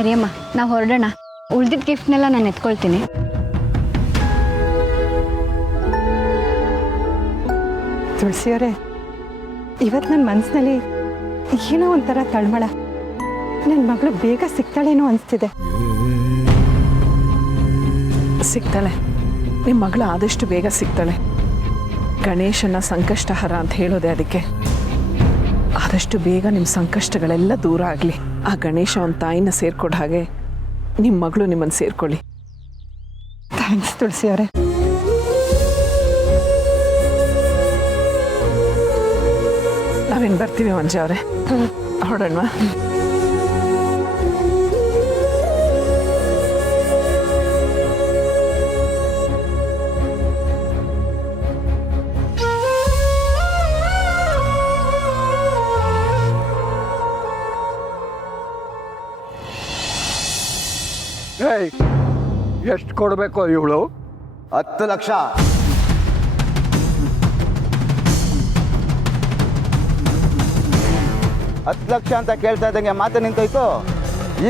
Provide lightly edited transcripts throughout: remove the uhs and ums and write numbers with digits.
ಸರಿ ಅಮ್ಮ, ನಾವು ಹೊರಡೋಣ. ಉಳ್ದಿದ್ದ ಗಿಫ್ಟ್ನೆಲ್ಲ ನಾನು ಎತ್ಕೊಳ್ತೀನಿ. ತುಳಸಿಯವರೇ, ಇವತ್ತು ನನ್ನ ಮನಸ್ಸಿನಲ್ಲಿ ಏನೋ ಒಂಥರ ತಳಮಳ. ನನ್ನ ಮಗಳು ಬೇಗ ಸಿಗ್ತಾಳೇನೋ ಅನಿಸ್ತಿದೆ. ಸಿಗ್ತಾಳೆ, ನಿಮ್ಮ ಮಗಳು ಆದಷ್ಟು ಬೇಗ ಸಿಗ್ತಾಳೆ. ಗಣೇಶನ ಸಂಕಷ್ಟಹರ ಅಂತ ಹೇಳೋದೆ ಅದಕ್ಕೆ. ಆದಷ್ಟು ಬೇಗ ನಿಮ್ಮ ಸಂಕಷ್ಟಗಳೆಲ್ಲ ದೂರ ಆಗಲಿ. ಆ ಗಣೇಶ ಒಂದು ತಾಯಿನ ಸೇರ್ಕೊಡ ಹಾಗೆ ನಿಮ್ಮ ಮಗಳು ನಿಮ್ಮನ್ನು ಸೇರ್ಕೊಳ್ಳಿ. ಥ್ಯಾಂಕ್ಸ್ ತುಳಸಿಯವರೇ. ನಾವೇನು ಬರ್ತೀವಿ ಮಂಜ ಅವರೇ, ಹೊರಡೋಣ. ಎಷ್ಟು ಕೊಡಬೇಕು ಇವಳು? 10 ಲಕ್ಷ. 10 ಲಕ್ಷ ಅಂತ ಕೇಳ್ತಾ ಇದ್ದಂಗೆ ಮಾತು ನಿಂತೋಯ್ತು.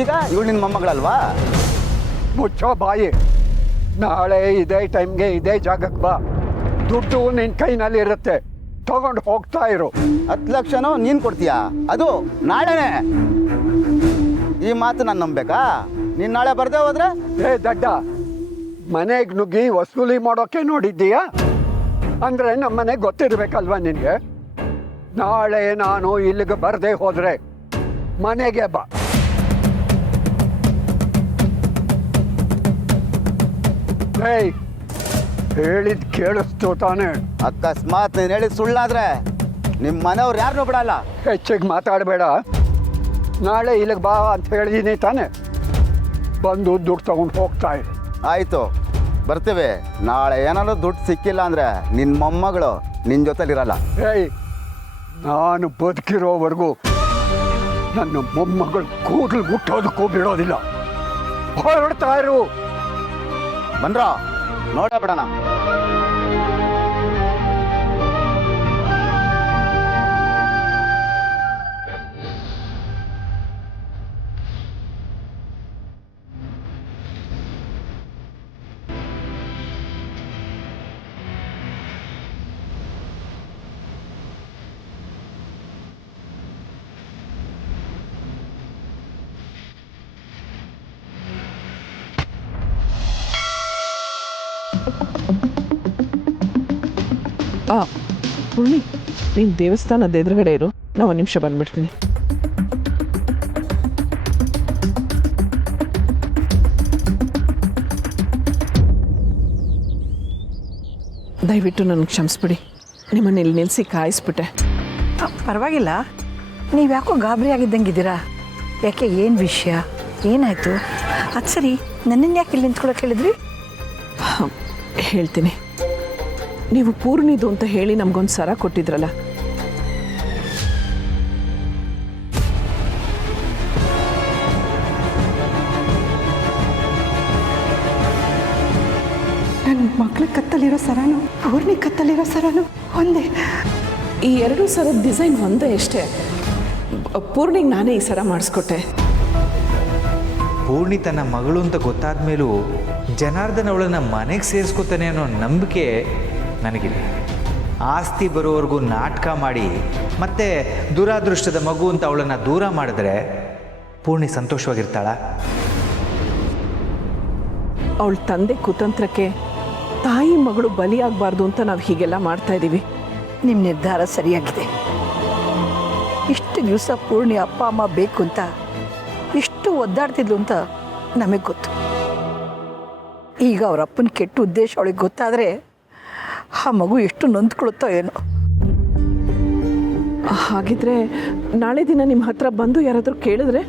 ಈಗ ಇವಳು ನಿನ್ನ ಮೊಮ್ಮಗಳಲ್ವಾ? ಮುಚ್ಚೋ ಬಾಯಿ. ನಾಳೆ ಇದೇ ಟೈಮ್ಗೆ ಇದೇ ಜಾಗಕ್ಕೆ ಬಾ. ದುಡ್ಡು ನಿನ್ನ ಕೈನಲ್ಲಿ ಇರುತ್ತೆ, ತಗೊಂಡು ಹೋಗ್ತಾ ಇರು. 10 ಲಕ್ಷನೂ ನೀನು ಕೊಡ್ತೀಯಾ? ಅದು ನಾಳೆನೇ. ಈ ಮಾತು ನಾನು ನಂಬೇಕಾ? ನೀನು ನಾಳೆ ಬರ್ದೇ ಹೋದ್ರೆ? ದಡ್ಡ, ಮನೆಗೆ ನುಗ್ಗಿ ವಸೂಲಿ ಮಾಡೋಕೆ ನೋಡಿದ್ದೀಯಾ? ಅಂದರೆ ನಮ್ಮ ಮನೆಗೆ ಗೊತ್ತಿರ್ಬೇಕಲ್ವಾ ನಿನಗೆ? ನಾಳೆ ನಾನು ಇಲ್ಲಿಗೆ ಬರದೇ ಹೋದರೆ ಮನೆಗೆ ಬಾ. ಹೇಳಿದ್ ಕೇಳಿಸ್ತು ತಾನೆ? ಅಕಸ್ಮಾತ್ ನೀನು ಹೇಳಿದ ಸುಳ್ಳಾದ್ರೆ ನಿಮ್ಮ ಮನೆಯವ್ರು ಯಾರನ್ನೂ ಬಿಡಲ್ಲ. ಹೆಚ್ಚಿಗೆ ಮಾತಾಡಬೇಡ. ನಾಳೆ ಇಲ್ಲಿಗೆ ಬಾ ಅಂತ ಹೇಳಿದೀನಿ ತಾನೆ? ಬಂದು ದುಡ್ಡು ತಗೊಂಡು ಹೋಗ್ತಾ ಇರು. ಆಯಿತು, ಬರ್ತೀವಿ. ನಾಳೆ ಏನಾದ್ರು ದುಡ್ಡು ಸಿಕ್ಕಿಲ್ಲ ಅಂದರೆ ನಿನ್ನ ಮೊಮ್ಮಗಳು ನಿನ್ನ ಜೊತೆಲಿರಲ್ಲ. ನಾನು ಬದುಕಿರೋವರೆಗೂ ನನ್ನ ಮೊಮ್ಮಗಳು ಕೂದಲು ಮುಟ್ಟೋದಕ್ಕೂ ಬಿಡೋದಿಲ್ಲ. ಹೊರಡ್ತಾ ಇರು. ಬಂದ್ರ ನೋಡ ಬಿಡೋಣ. ಪೂರ್ಣಿ, ನೀನು ದೇವಸ್ಥಾನದ ಎದುರುಗಡೆ ಇರು, ನಾವು 1 ನಿಮಿಷ ಬಂದ್ಬಿಡ್ತೀನಿ. ದಯವಿಟ್ಟು ನನಗೆ ಕ್ಷಮಿಸ್ಬಿಡಿ, ನಿಮ್ಮನ್ನು ಇಲ್ಲಿ ನಿಲ್ಲಿಸಿ ಕಾಯಿಸ್ಬಿಟ್ಟೆ. ಪರವಾಗಿಲ್ಲ, ನೀವು ಯಾಕೋ ಗಾಬರಿ ಆಗಿದ್ದಂಗಿದ್ದೀರಾ? ಯಾಕೆ, ಏನು ವಿಷಯ, ಏನಾಯಿತು? ಅದು ಸರಿ, ನನ್ನನ್ನು ಯಾಕೆ ಇಲ್ಲಿ ನಿಂತ್ಕೊಳಕ್ಕೆ ಹೇಳಿದ್ರಿ? ಹೇಳ್ತೀನಿ. ನೀವು ಪೂರ್ಣಿದು ಅಂತ ಹೇಳಿ ನಮಗೊಂದು ಸರ ಕೊಟ್ಟಿದ್ರಲ್ಲ, ನನ್ನ ಮಕ್ಳ ಕತ್ತಲಿರೋ ಸರಾನು ಪೂರ್ಣಿ ಕತ್ತಲಿರೋ ಸರಾನು ಒಂದೇ. ಈ 2 ಸರದ ಡಿಸೈನ್ ಒಂದೇ ಅಷ್ಟೇ. ಪೂರ್ಣಿಗೆ ನಾನೇ ಈ ಸರ ಮಾಡಿಸ್ಕೊಟ್ಟೆ. ಪೂರ್ಣಿ ತನ್ನ ಮಗಳು ಅಂತ ಗೊತ್ತಾದ ಮೇಲೂ ಜನಾರ್ದನ್ ಅವಳನ್ನು ಮನೆಗೆ ಸೇರಿಸ್ಕೊತಾನೆ ಅನ್ನೋ ನಂಬಿಕೆ ನನಗಿಲ್ಲ. ಆಸ್ತಿ ಬರೋವರೆಗೂ ನಾಟಕ ಮಾಡಿ ಮತ್ತೆ ದುರಾದೃಷ್ಟದ ಮಗು ಅಂತ ಅವಳನ್ನು ದೂರ ಮಾಡಿದ್ರೆ ಪೂರ್ಣಿ ಸಂತೋಷವಾಗಿರ್ತಾಳ? ಅವಳ ತಂದೆ ಕುತಂತ್ರಕ್ಕೆ ತಾಯಿ ಮಗಳು ಬಲಿಯಾಗಬಾರ್ದು ಅಂತ ನಾವು ಹೀಗೆಲ್ಲ ಮಾಡ್ತಾ ಇದ್ದೀವಿ. ನಿಮ್ಮ ನಿರ್ಧಾರ ಸರಿಯಾಗಿದೆ. ಇಷ್ಟು ದಿವಸ ಪೂರ್ಣಿ ಅಪ್ಪ ಅಮ್ಮ ಬೇಕು ಅಂತ ಇಷ್ಟು ಒದ್ದಾಡ್ತಿದ್ಲು ಅಂತ ನಮಗೆ ಗೊತ್ತು. ಈಗ ಅವ್ರ ಅಪ್ಪನ ಕೆಟ್ಟ ಉದ್ದೇಶ ಅವಳಿಗೆ ಗೊತ್ತಾದರೆ ಆ ಮಗು ಎಷ್ಟು ನೊಂದ್ಕೊಳುತ್ತೋ ಏನೋ. ಹಾಗಿದ್ರೆ ನಾಳೆ ದಿನ ನಿಮ್ಮ ಹತ್ರ ಬಂದು ಯಾರಾದರೂ ಕೇಳಿದ್ರೆ?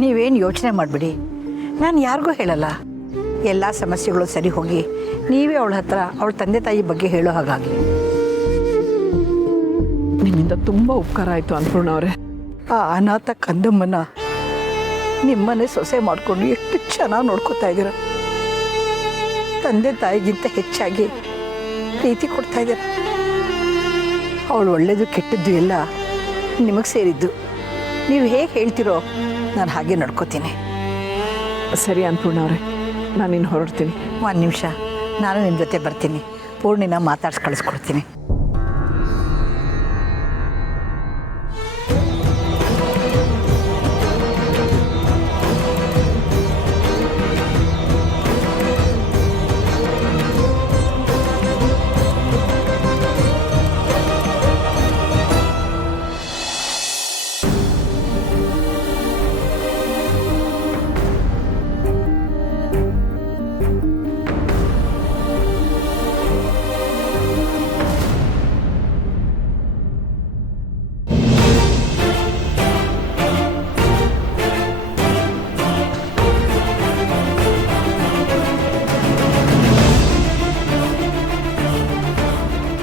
ನೀವೇನು ಯೋಚನೆ ಮಾಡಿಬಿಡಿ, ನಾನು ಯಾರಿಗೂ ಹೇಳಲ್ಲ. ಎಲ್ಲ ಸಮಸ್ಯೆಗಳು ಸರಿ ಹೋಗಿ ನೀವೇ ಅವಳ ಹತ್ರ ಅವಳ ತಂದೆ ತಾಯಿ ಬಗ್ಗೆ ಹೇಳೋ ಹಾಗಾಗಲಿ. ನಿಮ್ಮಿಂದ ತುಂಬ ಉಪಕಾರ ಆಯಿತು ಅನ್ನಪೂರ್ಣ ಅವರೇ. ಆ ಅನಾಥ ಕಂದಮ್ಮನ ನಿಮ್ಮನೆ ಸೊಸೆ ಮಾಡಿಕೊಂಡು ಎಷ್ಟು ಚೆನ್ನಾಗಿ ನೋಡ್ಕೋತಾ ಇದ್ದೀರ. ತಂದೆ ತಾಯಿಗಿಂತ ಹೆಚ್ಚಾಗಿ ಪ್ರೀತಿ ಕೊಡ್ತಾ ಇದ್ದೀರ. ಅವಳು ಒಳ್ಳೆಯದು ಕೆಟ್ಟದ್ದು ಎಲ್ಲ ನಿಮಗೆ ಸೇರಿದ್ದು. ನೀವು ಹೇಗೆ ಹೇಳ್ತಿರೋ ನಾನು ಹಾಗೆ ನಡ್ಕೋತೀನಿ. ಸರಿ ಅನ್ಪೂರ್ಣ ಅವರೇ, ನಾನು ಇನ್ನು ಹೊರಡ್ತೀನಿ. ಒಂದು ನಿಮಿಷ, ನಾನು ನಿನ್ನ ಜೊತೆ ಬರ್ತೀನಿ. ಪೂರ್ಣಿನ ಮಾತಾಡ್ಸಿ ಕಳಿಸ್ಕೊಡ್ತೀನಿ.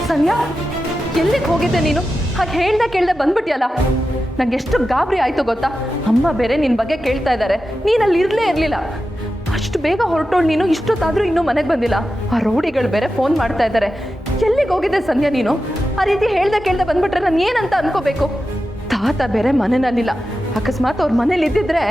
ಸಂಧ್ಯಾ, ಎಲ್ಲಿಗೆ ಹೋಗಿದ್ದೆ ನೀನು? ಹಾಗೆ ಹೇಳ್ದೆ ಕೇಳ್ದೆ ಬಂದ್ಬಿಟ್ಯಲ್ಲ. ನಂಗೆ ಎಷ್ಟು ಗಾಬರಿ ಆಯ್ತು ಗೊತ್ತಾ? ಅಮ್ಮ ಬೇರೆ ನಿನ್ನ ಬಗ್ಗೆ ಕೇಳ್ತಾ ಇದ್ದಾರೆ, ನೀನು ಅಲ್ಲಿ ಇರಲೇ ಇರಲಿಲ್ಲ. ಅಷ್ಟು ಬೇಗ ಹೊರಟೋಳು ನೀನು, ಇಷ್ಟೊತ್ತಾದರೂ ಇನ್ನೂ ಮನೆಗೆ ಬಂದಿಲ್ಲ. ಆ ರೌಡಿಗಳು ಬೇರೆ ಫೋನ್ ಮಾಡ್ತಾ ಇದ್ದಾರೆ. ಎಲ್ಲಿಗೆ ಹೋಗಿದ್ದೆ ಸಂಧ್ಯಾ ನೀನು? ಆ ರೀತಿ ಹೇಳ್ದೆ ಕೇಳ್ದೆ ಬಂದ್ಬಿಟ್ರೆ ನಾನು ಏನಂತ ಅನ್ಕೋಬೇಕು? ತಾತ ಬೇರೆ ಮನೆಯಲ್ಲಿಲ್ಲ. ಅಕಸ್ಮಾತ್ ಅವ್ರ ಮನೇಲಿ ಇದ್ದಿದ್ರೆ.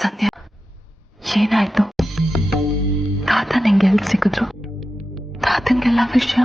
ಸಂಧ್ಯಾ, ಏನಾಯ್ತು? ತಾತ ನಂಗೆ ಎಲ್ಲಿ ಸಿಕ್ಕಿದ್ರು? ತಾತಂಗೆಲ್ಲ ವಿಷಯ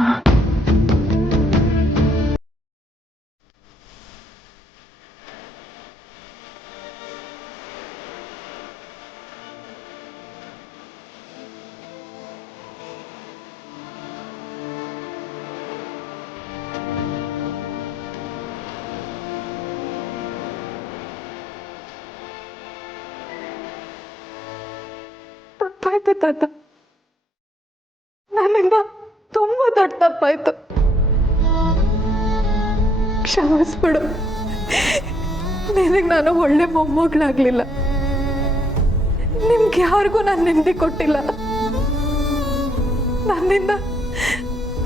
ತಪ್ಪಾಯ್ತು ತಾತ, ನನ್ನಿಂದ ತುಂಬಾ ದೊಡ್ಡ ತಪ್ಪಾಯ್ತು. ಕ್ಷಮಿಸ್ಬಿಡು. ನಿನಗೆ ನಾನು ಒಳ್ಳೆ ಮೊಮ್ಮಗಳಾಗ್ಲಿಲ್ಲ. ನಿಮ್ಗೆ ಯಾರಿಗೂ ನಾನು ನೆಮ್ಮದಿ ಕೊಟ್ಟಿಲ್ಲ. ನನ್ನಿಂದ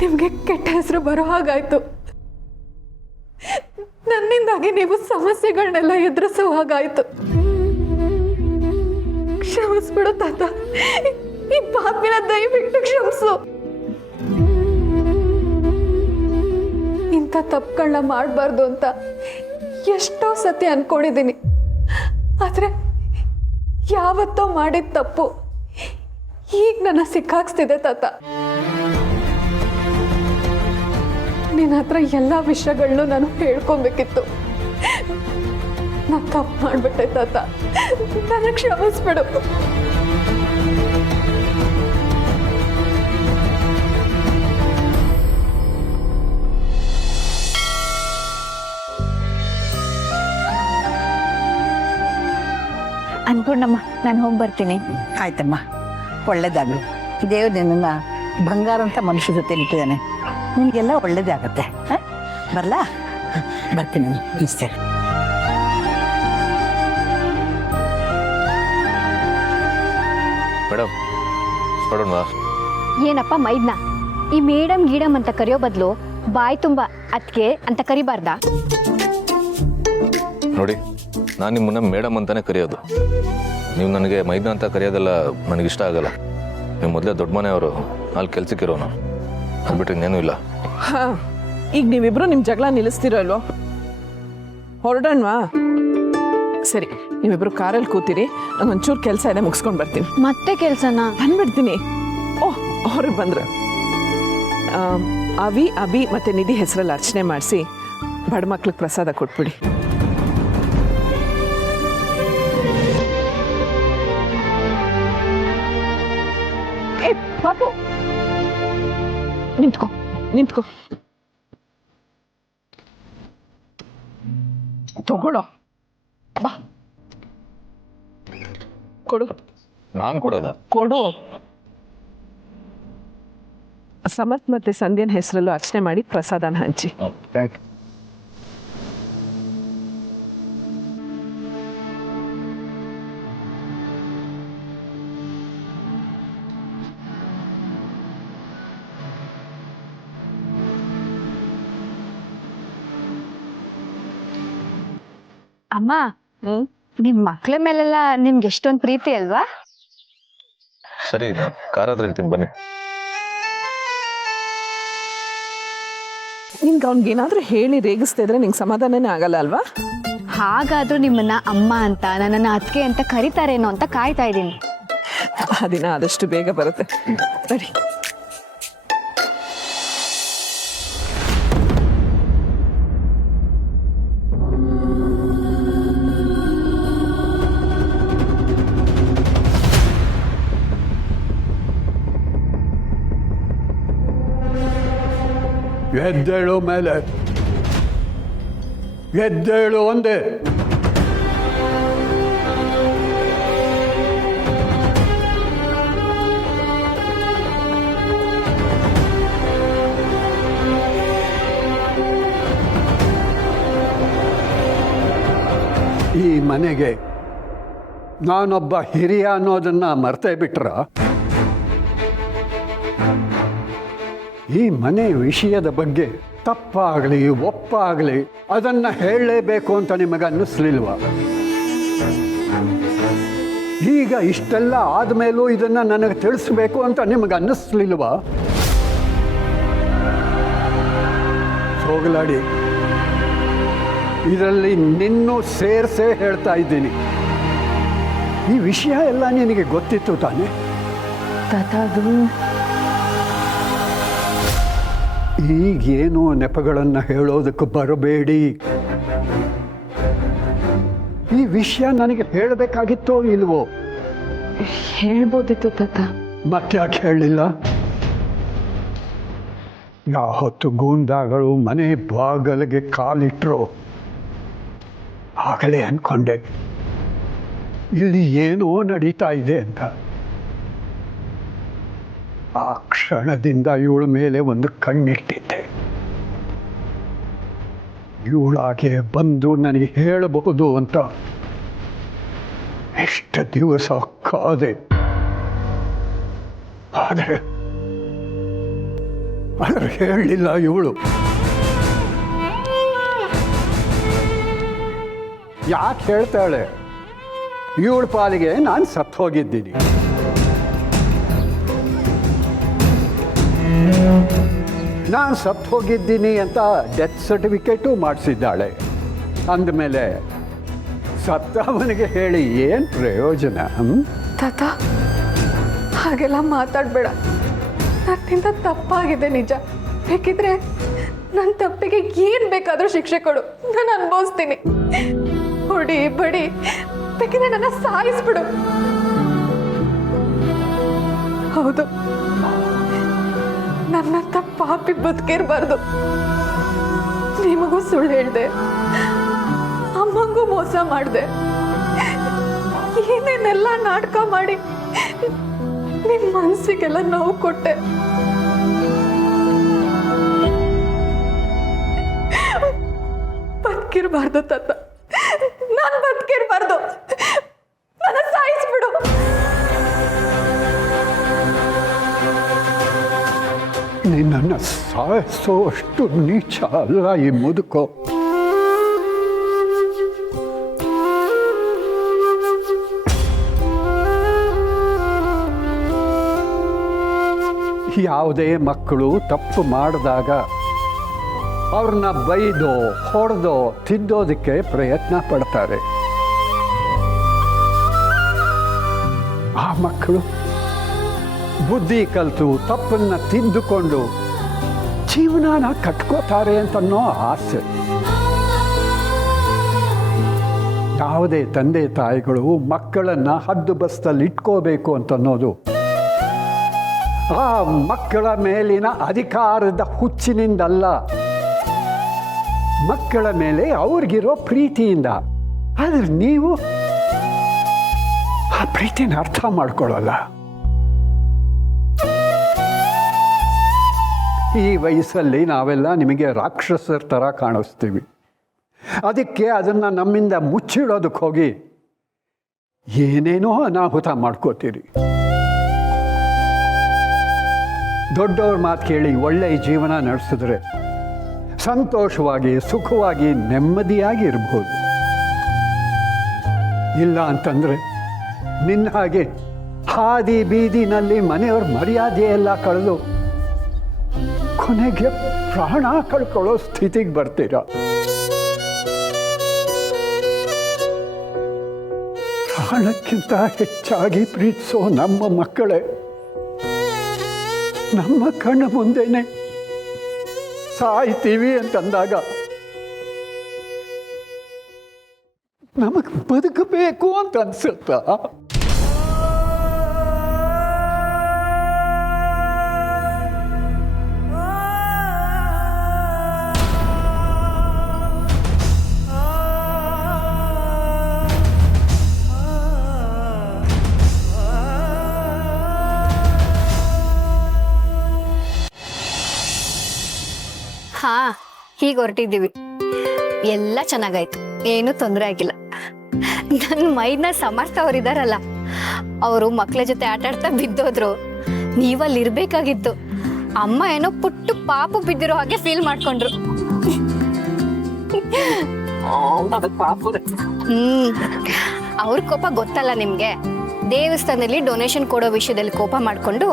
ನಿಮ್ಗೆ ಕೆಟ್ಟ ಹೆಸರು ಬರೋ ಹಾಗಾಯ್ತು. ನನ್ನಿಂದಾಗಿ ನೀವು ಸಮಸ್ಯೆಗಳನ್ನೆಲ್ಲ ಎದುರಿಸೋ ಹಾಗಾಯ್ತು. ಕ್ಷಮಿಸ್ಬಿಡು ತಾತ, ಈ ಪಾಪಿನ ದಯವಿಟ್ಟು ಕ್ಷಮಿಸು. ಇಂಥ ತಪ್ಪುಗಳನ್ನ ಮಾಡಬಾರ್ದು ಅಂತ ಎಷ್ಟೋ ಸತಿ ಅನ್ಕೊಂಡಿದ್ದೀನಿ. ಆದ್ರೆ ಯಾವತ್ತೋ ಮಾಡಿದ ತಪ್ಪು ಈಗ ನನ್ನ ಸಿಕ್ಕಾಕ್ಸ್ತಿದೆ ತಾತ. ನಿನ್ನ ಹತ್ರ ಎಲ್ಲ ವಿಷಯಗಳನ್ನೂ ನಾನು ಹೇಳ್ಕೊಬೇಕಿತ್ತು. ನಾನು ತಪ್ಪು ಮಾಡ್ಬಿಟ್ಟೆ ತಾತ, ನನಗೆ ಕ್ಷಮಿಸ್ಬಿಡು. ಅನ್ಪೂರ್ಣಮ್ಮ, ನಾನು ಹೋಗಿ ಬರ್ತೀನಿ. ಆಯ್ತಮ್ಮ, ಒಳ್ಳೇದಾಗಲಿ. ದೇವ್ರು ನಿನ್ನನ್ನು ಬಂಗಾರ ಅಂತ ಮನುಷ್ಯ ಜೊತೆ ಇಟ್ಟಿದ್ದಾನೆ. ನಿಮಗೆಲ್ಲ ಒಳ್ಳೇದೇ ಆಗತ್ತೆ. ಬರಲಾ? ಬರ್ತೀನಿ ನಮಸ್ತೆ. ಮೇಡಮ್, ನೋಡೋಣ. ಏನಪ್ಪ ಮೈದ್ನ, ಈ ಮೇಡಮ್ ಗೀಡಮ್ ಅಂತ ಕರೆಯೋ ಬದಲು ಬಾಯಿ ತುಂಬ ಅದಕ್ಕೆ ಅಂತ ಕರಿಬಾರ್ದಾ? ನೋಡಿ, ನಾನು ನಿಮ್ಮನ್ನ ಮೇಡಮ್ ಅಂತಾನೆ ಕರೆಯೋದು. ನೀವು ನನಗೆ ಮೈದ್ನ ಅಂತ ಕರೆಯೋದೆಲ್ಲ ನನಗಿಷ್ಟ ಆಗಲ್ಲ. ನೀವು ಮೊದಲೇ ದೊಡ್ಡ ಮನೆಯವರು, ಅಲ್ಲಿ ಕೆಲ್ಸಕ್ಕಿರೋನು, ಅಂದ್ಬಿಟ್ರೆ ಇನ್ನೇನೂ ಇಲ್ಲ. ಹಾಂ, ಈಗ ನೀವಿಬ್ರು ನಿಮ್ಮ ಜಗಳ ನಿಲ್ಲಿಸ್ತಿರೋ ಅಲ್ವೋ? ಹೊರಡೋಣವಾ? ಸರಿ, ನೀವಿಬ್ರು ಕಾರಲ್ಲಿ ಕೂತಿರಿ, ನಂಗೊಂಚೂರು ಕೆಲಸ ಇದೆ, ಮುಗಿಸ್ಕೊಂಡು ಬರ್ತೀನಿ. ಮತ್ತೆ ಕೆಲಸನಾ? ಬಂದ್ಬಿಡ್ತೀನಿ. ಓಹ್, ಅವ್ರಿಗೆ ಬಂದ್ರೆ ಅವಿ, ಅಭಿ ಮತ್ತು ನಿಧಿ ಹೆಸರಲ್ಲಿ ಅರ್ಚನೆ ಮಾಡಿಸಿ ಬಡ ಮಕ್ಳಿಗೆ ಪ್ರಸಾದ ಕೊಟ್ಬಿಡಿ. ಏ ಪಾಪು, ನಿಂತ್ಕೋ ನಿಂತ್ಕೋ. ತಗೊಳ್ಳೋ, ಬಾ ಕೊಡು. ನಾನು ಕೊಡೋದ? ಕೊಡು. ಸಮರ್ಥ್ ಮತ್ತೆ ಸಂಧ್ಯನ್ ಹೆಸರಲ್ಲೂ ಅರ್ಚನೆ ಮಾಡಿ ಪ್ರಸಾದನ ಹಂಚಿ. Thank you. ಅಮ್ಮ ನಿಮ್ಮ ಮಕ್ಳ ಮೇಲೆಲ್ಲ ನಿಮ್ಗೆ ಎಷ್ಟೊಂದು ಪ್ರೀತಿ ಅಲ್ವಾ? ಸರಿ ಕಾರ್ ಹತ್ರ ಇರ್ತೀನಿ ಬನ್ನಿ. ನಿನ್ಗೆ ಅವ್ನಿಗೇನಾದ್ರೂ ಹೇಳಿ ರೇಗಿಸ್ತಾ ಇದ್ರೆ ನಿಂಗೆ ಸಮಾಧಾನನೇ ಆಗಲ್ಲ ಅಲ್ವಾ? ಹಾಗಾದ್ರೂ ನಿಮ್ಮನ್ನ ಅಮ್ಮ ಅಂತ ನನ್ನನ್ನ ಅತ್ತಿಗೆ ಅಂತ ಕರಿತಾರೇನೋ ಅಂತ ಕಾಯ್ತಾ ಇದ್ದೀನಿ. ಆ ದಿನ ಆದಷ್ಟು ಬೇಗ ಬರುತ್ತೆ. ಸರಿ. ಎದ್ದೇಳು ಮೇಲೆ, ಎದ್ದೇಳು ಒಂದೇ. ಈ ಮನೆಗೆ ನಾನೊಬ್ಬ ಹಿರಿಯ ಅನ್ನೋದನ್ನ ಮರ್ತೇ ಬಿಟ್ರ? ಈ ಮನೆ ವಿಷಯದ ಬಗ್ಗೆ ತಪ್ಪಾಗಲಿ ಒಪ್ಪಾಗಲಿ ಅದನ್ನ ಹೇಳಲೇಬೇಕು ಅಂತ ನಿಮಗೆ ಅನ್ನಿಸ್ಲಿಲ್ವ? ಈಗ ಇಷ್ಟೆಲ್ಲ ಆದಮೇಲೂ ಇದನ್ನ ನನಗೆ ತಿಳಿಸ್ಬೇಕು ಅಂತ ನಿಮಗೆ ಅನ್ನಿಸ್ಲಿಲ್ವ? ಹೋಗಲಾಡಿ, ಇದರಲ್ಲಿ ನಿನ್ನೂ ಸೇರ್ಸೇ ಹೇಳ್ತಾ ಇದ್ದೀನಿ. ಈ ವಿಷಯ ಎಲ್ಲ ನಿನಗೆ ಗೊತ್ತಿತ್ತು ತಾನೆ? ಈಗೇನು ನೆಪಗಳನ್ನು ಹೇಳೋದಕ್ಕೆ ಬರಬೇಡಿ. ಈ ವಿಷಯ ನನಗೆ ಹೇಳಬೇಕಾಗಿತ್ತೋ ಇಲ್ವೋ? ಹೇಳ್ಬೋದಿತ್ತು ತಾತ. ಮತ್ತ್ಯಾಕೆ ಹೇಳಲಿಲ್ಲ? ಯಾವತ್ತು ಗೂಂಡಾಗಳು ಮನೆ ಬಾಗಿಲಿಗೆ ಕಾಲಿಟ್ರು ಆಗಲೇ ಅನ್ಕೊಂಡೆ ಇಲ್ಲಿ ಏನೋ ನಡೀತಾ ಇದೆ ಅಂತ. ಆ ಕ್ಷಣದಿಂದ ಇವಳ ಮೇಲೆ ಒಂದು ಕಣ್ಣಿಟ್ಟಿದ್ದೆ. ಇವಳಾಗೆ ಬಂದು ನನಗೆ ಹೇಳಬಹುದು ಅಂತ ಎಷ್ಟು ದಿವಸ ಕಾದೆ. ಆದರೆ ಹೇಳಲಿಲ್ಲ ಇವಳು. ಯಾಕೆ ಹೇಳ್ತಾಳೆ? ಇವಳ ಪಾಲಿಗೆ ನಾನು ಸತ್ತು ಹೋಗಿದ್ದೀನಿ. ನಾನು ಸತ್ತು ಹೋಗಿದ್ದೀನಿ ಅಂತ ಡೆತ್ ಸರ್ಟಿಫಿಕೇಟು ಮಾಡಿಸಿದ್ದಾಳೆ. ಅಂದಮೇಲೆ ಸತ್ತವನಿಗೆ ಹೇಳಿ ಏನು ಪ್ರಯೋಜನ? ತಾತ ಹಾಗೆಲ್ಲ ಮಾತಾಡಬೇಡ. ನನ್ನಿಂದ ತಪ್ಪಾಗಿದೆ ನಿಜ. ಬೇಕಿದ್ರೆ ನನ್ನ ತಪ್ಪಿಗೆ ಏನು ಬೇಕಾದರೂ ಶಿಕ್ಷೆ ಕೊಡು, ನಾನು ಅನುಭವಿಸ್ತೀನಿ. ಹೊಡಿ ಬಡಿ, ಬೇಕಿದ್ರೆ ನನ್ನ ಸಾಯಿಸ್ಬಿಡು. ಹೌದು, ನನ್ನಂತ ಪಾಪಿ ಬದುಕಿರಬಾರ್ದು. ನಿಮಗೂ ಸುಳ್ಳು ಹೇಳ್ದೆ, ಅಮ್ಮಂಗೂ ಮೋಸ ಮಾಡಿದೆ, ಏನೇನೆಲ್ಲ ನಾಟಕ ಮಾಡಿ ನಿಮ್ಮ ಮನಸ್ಸಿಗೆಲ್ಲ ನೋವು ಕೊಟ್ಟೆ. ಬದುಕಿರಬಾರ್ದು ತಾತ, ನಾನು ಬದುಕಿರಬಾರ್ದು. ನನ್ನ ಸಾಯಿಸ್ಬಿಡು. ನಿನ್ನನ್ನು ಸಾಯಿಸೋ ಅಷ್ಟು ನೀಚ ಅಲ್ಲ ಈ ಮುದುಕೋ. ಯಾವುದೇ ಮಕ್ಕಳು ತಪ್ಪು ಮಾಡಿದಾಗ ಅವ್ರನ್ನ ಬೈದೋ ಹೊಡೆದೋ ತಿದ್ದೋದಕ್ಕೆ ಪ್ರಯತ್ನ ಪಡ್ತಾರೆ. ಆ ಮಕ್ಕಳು ಬುದ್ಧಿ ಕಲಿತು ತಪ್ಪನ್ನು ತಿದ್ದುಕೊಂಡು ಜೀವನಾನ ಕಟ್ಕೋತಾರೆ ಅಂತನ್ನೋ ಆಸೆ. ಯಾವುದೇ ತಂದೆ ತಾಯಿಗಳು ಮಕ್ಕಳನ್ನು ಹದ್ದು ಬಸ್ತಲ್ಲಿ ಇಟ್ಕೋಬೇಕು ಅಂತನ್ನೋದು ಆ ಮಕ್ಕಳ ಮೇಲಿನ ಅಧಿಕಾರದ ಹುಚ್ಚಿನಿಂದಲ್ಲ, ಮಕ್ಕಳ ಮೇಲೆ ಅವ್ರಿಗಿರೋ ಪ್ರೀತಿಯಿಂದ. ಆದರೆ ನೀವು ಆ ಪ್ರೀತಿನ ಅರ್ಥ ಮಾಡ್ಕೊಳ್ಳಲ್ಲ. ಈ ವಯಸ್ಸಲ್ಲಿ ನಾವೆಲ್ಲ ನಿಮಗೆ ರಾಕ್ಷಸರ ಥರ ಕಾಣಿಸ್ತೀವಿ. ಅದಕ್ಕೆ ಅದನ್ನು ನಮ್ಮಿಂದ ಮುಚ್ಚಿಡೋದಕ್ಕೆ ಹೋಗಿ ಏನೇನೋ ಅನಾಹುತ ಮಾಡ್ಕೋತೀರಿ. ದೊಡ್ಡವ್ರ ಮಾತು ಕೇಳಿ ಒಳ್ಳೆಯ ಜೀವನ ನಡೆಸಿದ್ರೆ ಸಂತೋಷವಾಗಿ ಸುಖವಾಗಿ ನೆಮ್ಮದಿಯಾಗಿ ಇರ್ಬೋದು. ಇಲ್ಲ ಅಂತಂದರೆ ನಿನ್ನ ಹಾಗೆ ಹಾದಿ ಬೀದಿನಲ್ಲಿ ಮನೆಯವ್ರ ಮರ್ಯಾದೆ ಎಲ್ಲ ಕಳೆದು ಕೊನೆಗೆ ಪ್ರಾಣ ಕಳ್ಕೊಳ್ಳೋ ಸ್ಥಿತಿಗೆ ಬರ್ತೀರ. ಪ್ರಾಣಕ್ಕಿಂತ ಹೆಚ್ಚಾಗಿ ಪ್ರೀತಿಸೋ ನಮ್ಮ ಮಕ್ಕಳೇ ನಮ್ಮ ಕಣ್ಣ ಮುಂದೆನೆ ಸಾಯ್ತೀವಿ ಅಂತಂದಾಗ ನಮಗೆ ಬದುಕಬೇಕು ಅಂತ ಅನ್ಸುತ್ತಾ? ಹಾ, ಹೀಗೆ ಹೊರಟಿದ್ದೀವಿ. ಎಲ್ಲ ಚೆನ್ನಾಗಾಯ್ತು, ಏನೂ ತೊಂದರೆ ಆಗಿಲ್ಲ. ನನ್ನ ಮೈದ್ನ ಸಮರ್ಥ ಅವರಿದಾರಲ್ಲ, ಅವರು ಮಕ್ಕಳ ಜೊತೆ ಆಟಾಡ್ತಾ ಬಿದ್ದೋದ್ರು. ನೀವಲ್ಲಿ ಇರ್ಬೇಕಾಗಿತ್ತು. ಅಮ್ಮ ಏನೋ ಪುಟ್ಟು ಪಾಪು ಬಿದ್ದಿರೋ ಹಾಗೆ ಫೀಲ್ ಮಾಡ್ಕೊಂಡ್ರು. ಅವ್ರ ಕೋಪ ಗೊತ್ತಲ್ಲ ನಿಮ್ಗೆ. ದೇವಸ್ಥಾನದಲ್ಲಿ ಡೊನೇಷನ್ ಕೊಡೋ ವಿಷಯದಲ್ಲಿ ಕೋಪ ಮಾಡ್ಕೊಂಡು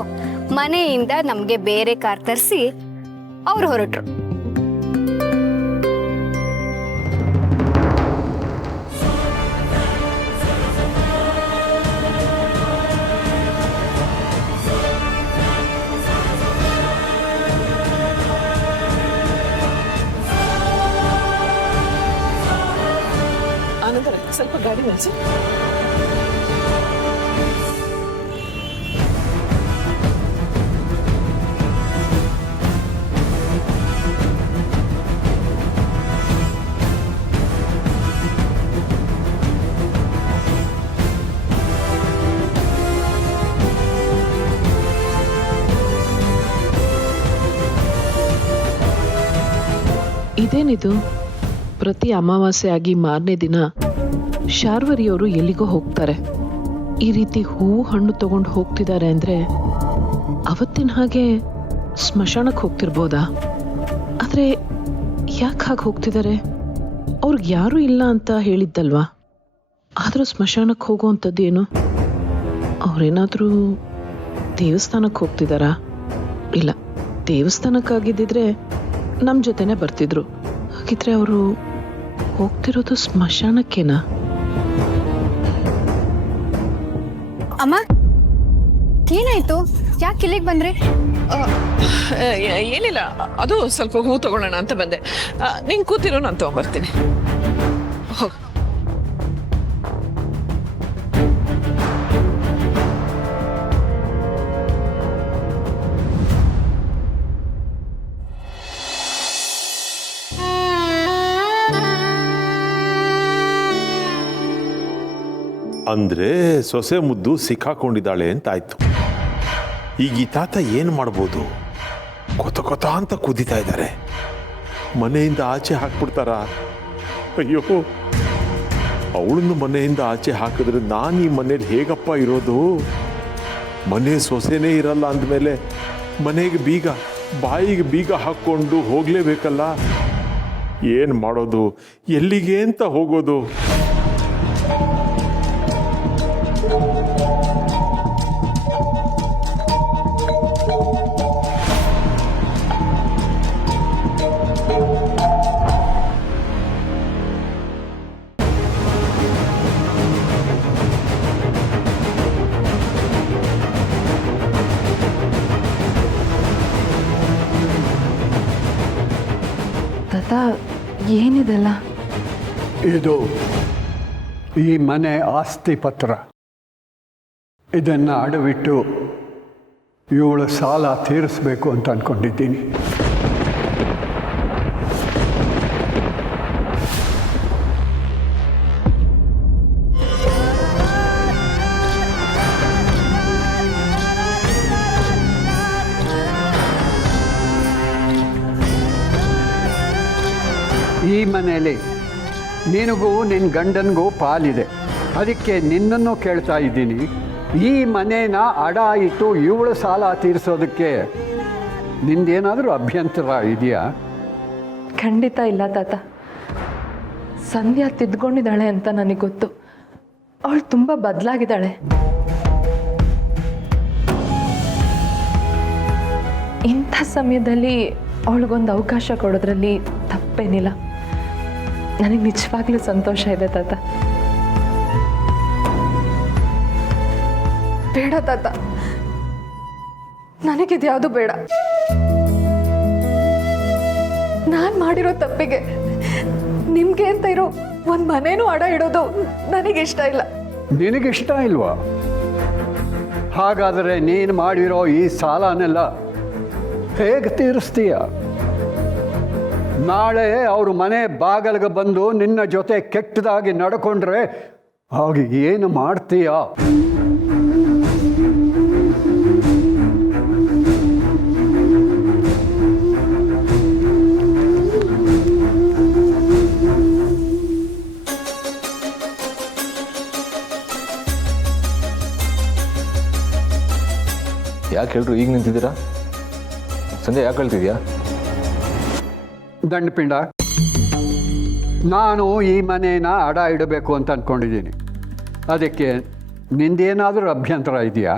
ಮನೆಯಿಂದ ನಮ್ಗೆ ಬೇರೆ ಕಾರ್ ತರಿಸಿ ಅವ್ರು ಹೊರಟ್ರು. ಆನಂತರ ಸ್ವಲ್ಪ ಗಾಡಿ ನಿಲ್ಲಿಸಿ. ಇದೇನಿದು? ಪ್ರತಿ ಅಮಾವಾಸ್ಯೆ ಆಗಿ ಮಾರನೇ ದಿನ ಶಾರ್ವರಿಯವರು ಎಲ್ಲಿಗೋ ಹೋಗ್ತಾರೆ. ಈ ರೀತಿ ಹೂವು ಹಣ್ಣು ತಗೊಂಡು ಹೋಗ್ತಿದ್ದಾರೆ ಅಂದ್ರೆ ಅವತ್ತಿನ ಹಾಗೆ ಸ್ಮಶಾನಕ್ಕೆ ಹೋಗ್ತಿರ್ಬೋದಾ? ಆದ್ರೆ ಯಾಕೆ ಹಾಗೆ ಹೋಗ್ತಿದ್ದಾರೆ? ಅವ್ರಿಗೆ ಯಾರೂ ಇಲ್ಲ ಅಂತ ಹೇಳಿದ್ದಲ್ವಾ? ಆದರೂ ಸ್ಮಶಾನಕ್ಕೆ ಹೋಗುವಂಥದ್ದೇನು? ಅವ್ರೇನಾದರೂ ದೇವಸ್ಥಾನಕ್ಕೆ ಹೋಗ್ತಿದ್ದಾರಾ? ಇಲ್ಲ, ದೇವಸ್ಥಾನಕ್ಕಾಗಿದ್ದಿದ್ರೆ ನಮ್ಮ ಜೊತೆನೆ ಬರ್ತಿದ್ರು. ಹಾಗಿದ್ರೆ ಅವರು ಹೋಗ್ತಿರೋದು ಸ್ಮಶಾನಕ್ಕೇನಾ? ಅಮ್ಮ, ಏನಾಯ್ತು? ಯಾಕೆ ಇಲ್ಲಿಗೆ ಬಂದ್ರಿ? ಏನಿಲ್ಲ, ಅದು ಸ್ವಲ್ಪ ಹೂ ತಗೊಳ್ಳೋಣ ಅಂತ ಬಂದೆ. ನೀನು ಕೂತಿರೋ, ನಾನು ತಗೊಂಬರ್ತೀನಿ. ಹೋಗ. ಅಂದರೆ ಸೊಸೆ ಮುದ್ದು ಸಿಕ್ಕಾಕೊಂಡಿದ್ದಾಳೆ ಅಂತಾಯ್ತು. ಈಗ ಈ ತಾತ ಏನು ಮಾಡ್ಬೋದು? ಕೊತ ಅಂತ ಕುದಿತಾ ಇದ್ದಾರೆ. ಮನೆಯಿಂದ ಆಚೆ ಹಾಕ್ಬಿಡ್ತಾರ? ಅಯ್ಯೋ, ಅವಳನ್ನು ಮನೆಯಿಂದ ಆಚೆ ಹಾಕಿದ್ರೆ ನಾನು ಈ ಮನೇಲಿ ಹೇಗಪ್ಪ ಇರೋದು? ಮನೆ ಸೊಸೆನೇ ಇರಲ್ಲ ಅಂದಮೇಲೆ ಮನೆಗೆ ಬೀಗ, ಬಾಯಿಗೆ ಬೀಗ ಹಾಕ್ಕೊಂಡು ಹೋಗಲೇಬೇಕಲ್ಲ. ಏನು ಮಾಡೋದು? ಎಲ್ಲಿಗೆ ಅಂತ ಹೋಗೋದು? ಏನಿದೆಲ್ಲ? ಇದು ಈ ಮನೆ ಆಸ್ತಿ ಪತ್ರ. ಇದನ್ನು ಅಡವಿಟ್ಟು ಇವಳ ಸಾಲ ತೀರಿಸ್ಬೇಕು ಅಂತ ಅಂದ್ಕೊಂಡಿದ್ದೀನಿ. ಈ ಮನೆಯಲ್ಲಿ ನಿನಗೂ ನಿನ್ನ ಗಂಡನಿಗೂ ಪಾಲಿದೆ. ಅದಕ್ಕೆ ನಿನ್ನನ್ನು ಕೇಳ್ತಾ ಇದ್ದೀನಿ, ಈ ಮನೇನ ಅಡ ಇಟ್ಟು ಇವಳು ಸಾಲ ತೀರಿಸೋದಕ್ಕೆ ನಿಂದೇನಾದರೂ ಅಭ್ಯಂತರ ಇದೆಯಾ? ಖಂಡಿತ ಇಲ್ಲ ತಾತ. ಸಂಧ್ಯಾ ತಿದ್ಕೊಂಡಿದ್ದಾಳೆ ಅಂತ ನನಗೆ ಗೊತ್ತು. ಅವಳು ತುಂಬ ಬದಲಾಗಿದ್ದಾಳೆ. ಇಂಥ ಸಮಯದಲ್ಲಿ ಅವಳಿಗೊಂದು ಅವಕಾಶ ಕೊಡೋದ್ರಲ್ಲಿ ತಪ್ಪೇನಿಲ್ಲ. ನನಗೆ ನಿಜವಾಗ್ಲೂ ಸಂತೋಷ ಇದೆ ತಾತ. ಬೇಡ ತಾತ, ನನಗಿದ್ಯಾವುದು ಬೇಡ. ನಾನು ಮಾಡಿರೋ ತಪ್ಪಿಗೆ ನಿಮ್ಗೆ ಅಂತ ಇರೋ ಒಂದು ಮನೇನೂ ಅಡ ಇಡೋದು ನನಗಿಷ್ಟ ಇಲ್ಲ. ನಿನಗಿಷ್ಟ ಇಲ್ವಾ? ಹಾಗಾದರೆ ನೀನು ಮಾಡಿರೋ ಈ ಸಾಲನೆಲ್ಲ ಹೇಗೆ ತೀರಿಸ್ತೀಯ? ನಾಳೆ ಅವರು ಮನೆ ಬಾಗಿಲಿಗೆ ಬಂದು ನಿನ್ನ ಜೊತೆ ಕೆಟ್ಟದಾಗಿ ನಡ್ಕೊಂಡ್ರೆ ಆಗ ಏನು ಮಾಡ್ತೀಯ? ಯಾಕೆ ಹೇಳ್ರು ಈಗ ನಿಂತಿದ್ದೀರಾ? ಸಂಜೆ ಯಾಕೆ ಹೇಳ್ತಿದ್ಯಾ? ದಂಡಪಿಂಡ, ನಾನು ಈ ಮನೇನ ಅಡ ಇಡಬೇಕು ಅಂತ ಅಂದ್ಕೊಂಡಿದ್ದೀನಿ. ಅದಕ್ಕೆ ನಿಂದೇನಾದರೂ ಅಭ್ಯಂತರ ಇದೆಯಾ?